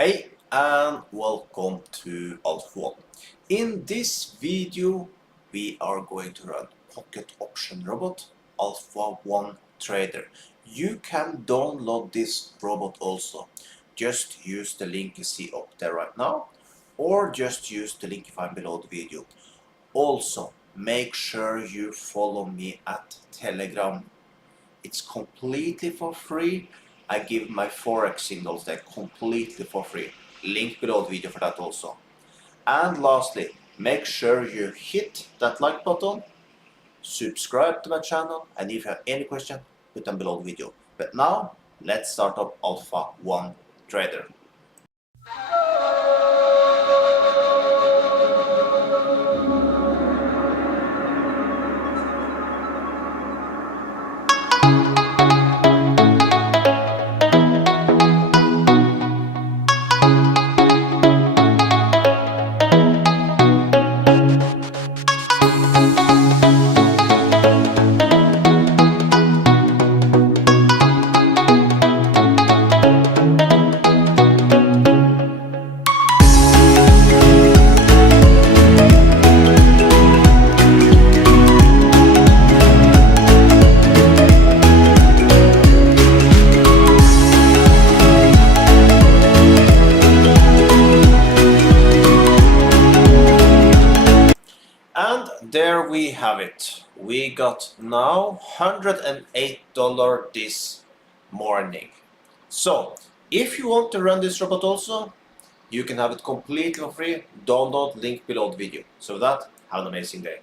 Hey and welcome to Alpha. In this video we are going to run Pocket Option Robot Alpha 1 Trader. You can download this robot also. Just use the link you see up there right now, or just use the link you find below the video. Also, make sure you follow me at Telegram. It's completely for free. I give my Forex signals there completely for free. Link below the video for that also. And lastly, make sure you hit that like button, subscribe to my channel, and if you have any question, put them below the video. But now, let's start up Alpha 1 Trader. And there we have it. We got now $108 this morning. So if you want to run this robot also, you can have it completely for free. Download link below the video. So with that, have an amazing day.